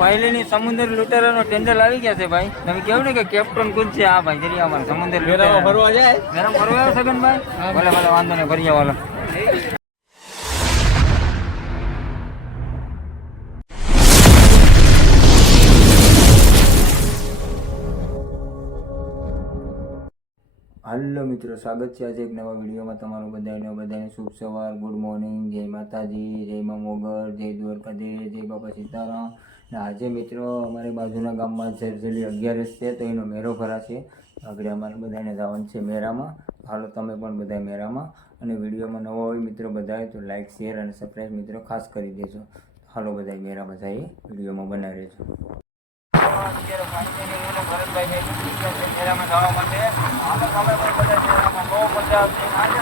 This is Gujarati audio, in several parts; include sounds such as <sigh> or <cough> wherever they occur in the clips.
વાયલીની સમુદ્ર લૂંટેરાનો ટેન્ડર આવી ગયા છે ભાઈ. તમે કેવું ને કે કેપ્ટન કોણ છે? આ ભાઈ જરી અમારે સમુદ્ર લૂંટેરા ફરવા જાય? મેરામ ફરવા આવ્યો સગનભાઈ ભલે ભલે વાંધો ને ફરી આવો હાલો મિત્રો સ્વાગત છે આજે એક નવા વિડીયોમાં તમારું બધાને. બધાને શુભ સવાર ગુડ મોર્નિંગ જય માતાજી જય મા મોગર જય દ્વારકાધીશ જય બાપા સીતારામ. આજે મિત્રો અમારી બાજુના ગામમાં છેલ્લી અગિયારસ છે, તો એનો મેળો ભરાશે. આગળ અમારે બધાને જવાનું છે મેળામાં. હાલો, તમે પણ બધા મેળામાં. અને વિડીયોમાં નવો હોય મિત્રો બધાએ તો લાઇક શેર અને સબસ્ક્રાઈબ મિત્રો ખાસ કરી દેજો. હાલો, બધા મેળામાં જઈએ. વિડીયોમાં બનાવી રહેજો. મેળામાં જવા માટે પણ બધા મજા આવશે. આજે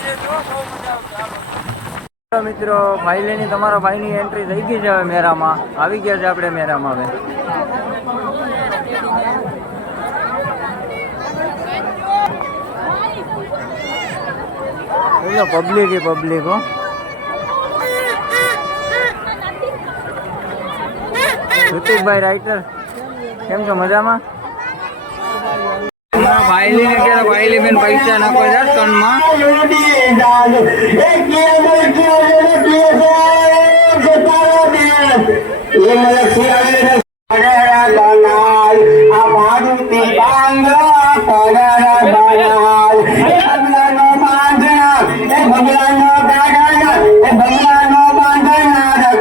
મિત્રો. મિત્રો ફાઇલેની તમારા ભાઈની એન્ટ્રી થઈ ગઈ છે હવે મેળામાં આવી ગયા છે આપણે મેળામાં હવે. પબ્લિક એ પબ્લિક હો. <laughs> ઋતિકભાઈ રાઇટર કેમ છો? મજામાં? ભાઈલી ને ક્યારે ભાઈલી બેન પૈસા નાખો છે ટનમાં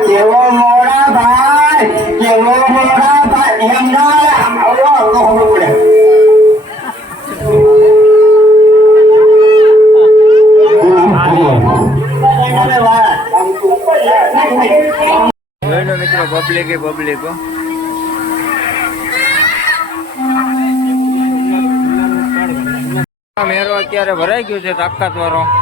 કેવો મોડા ભાઈ કેવો મોડા ભાઈ એમ જોઈ મિત્રો પબ્લિક એ પબ્લિક મેરો અત્યારે ભરાઈ ગયો છે તાકાત વાળો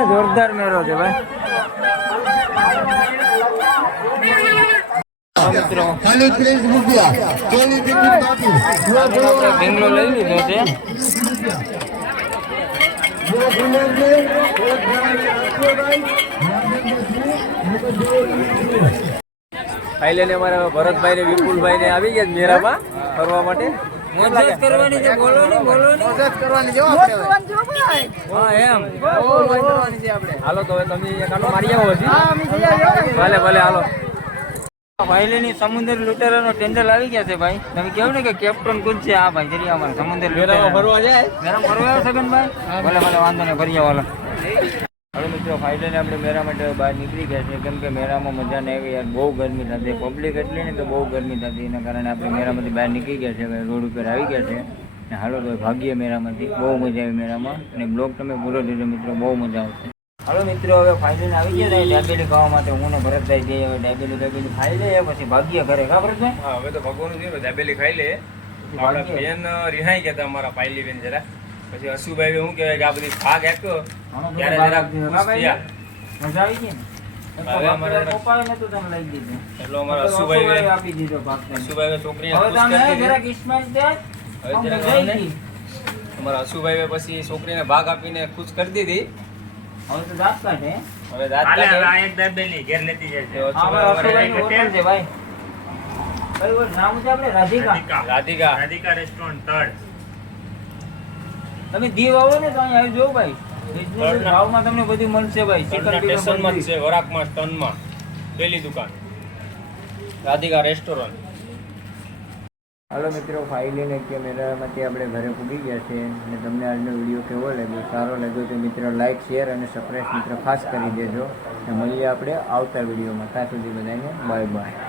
આવો જોરદાર મેળો છે ભાઈ. બેંગ્લો લઈ લીધો છે. અમારા ભરતભાઈ ને વિપુલભાઈ ને આવી ગયા મેળામાં ફરવા માટે. મોજ કરવાની છે બોલો ને બોલો ને કરવાની જો હા એમ. હાલો તો હવે તમે એક આંટો મારી આવો પછી ભલે ભલે હાલો. વાયલીની સમુદ્ર લૂંટારાનો ટેન્ડર આવી ગયા છે ભાઈ. તમે કેવું ને કે કેપ્ટન કોણ છે? આ ભાઈ જરી અમારે સમુદ્ર મેળામાં ભરવા ફરવા જાય? ફરવા આવ્યો સગનભાઈ? ભલે ભલે વાંધો ને ફરી આવો હવે મિત્રો ફાઇનલી આપણે મેળા માટે બહાર નીકળી ગયા છે કેમ કે મેળામાં મજા નહીં આવી યાર બહુ ગરમી થતી. પબ્લિક એટલી ને તો બહુ ગરમી થતી. એના કારણે આપણે મેળામાંથી બહાર નીકળી ગયા છે રોડ ઉપર આવી ગયા છે ને હાલો તો ભાગ્ય મેળામાંથી. બહુ મજા આવી મેળામાં. અને બ્લોગ તમે પૂરો જોજો મિત્રો. બહુ મજા આવશે. હાલો મિત્રો હવે ફાઇનલ આવી ગયા ડાબેલી ખાવા માટે હું ને ભરતભાઈ જઈએ. હવે ડાબેલી ડાબેલી ખાઈ લઈએ. પછી ભાગ્ય ઘરે. ખબર છે હવે તો ભગવાન ડાબેલી ખાઈ લે આપણા બેન રિહાઈ ગયા હતા અમારા પાયલી બેન જરા. પછી હસુભાઈ શું કહેવાય કે આ બધી ભાગ આપ્યો. ત્યારે બધો જરા ભાગ દીધો. ખુશ કા ભાઈ? થયા મજા આવી ગઈ ને? હવે ભાગ હવે. જરાક હવે જરાક પછી છોકરીને આપીને ખુશ કરી દીધી. હવે તો દાંત કાઢે. હવે ઘેર લેતી જાય હવે છે ભાઈ. નામ છે આપણે રાધિકા. રાધિકા. રેસ્ટોરન્ટ થર્ડ તમે દીવ આવો ને તો અહીંયા આવી જાઓ ભાઈ. ભાવમાં તમને બધું મળશે ભાઈ. ચિકન સ્ટેશનમાં જ છે વરાકમાં સ્ટનમાં. પેલી દુકાન. રાધિકા રેસ્ટોરન્ટ. હાલો મિત્રો ફાઇલીને કેમેરામાંથી આપણે ઘરે પૂગી ગયા છે અને તમને આજનો વીડિયો કેવો લાગ્યો? સારો લાગ્યો તો મિત્રો લાઇક શેર અને સબસ્ક્રાઈબ મિત્રો ખાસ કરી દેજો. અને મળીએ આપણે આવતા વિડીયોમાં. ત્યાં સુધી બધાને બાય બાય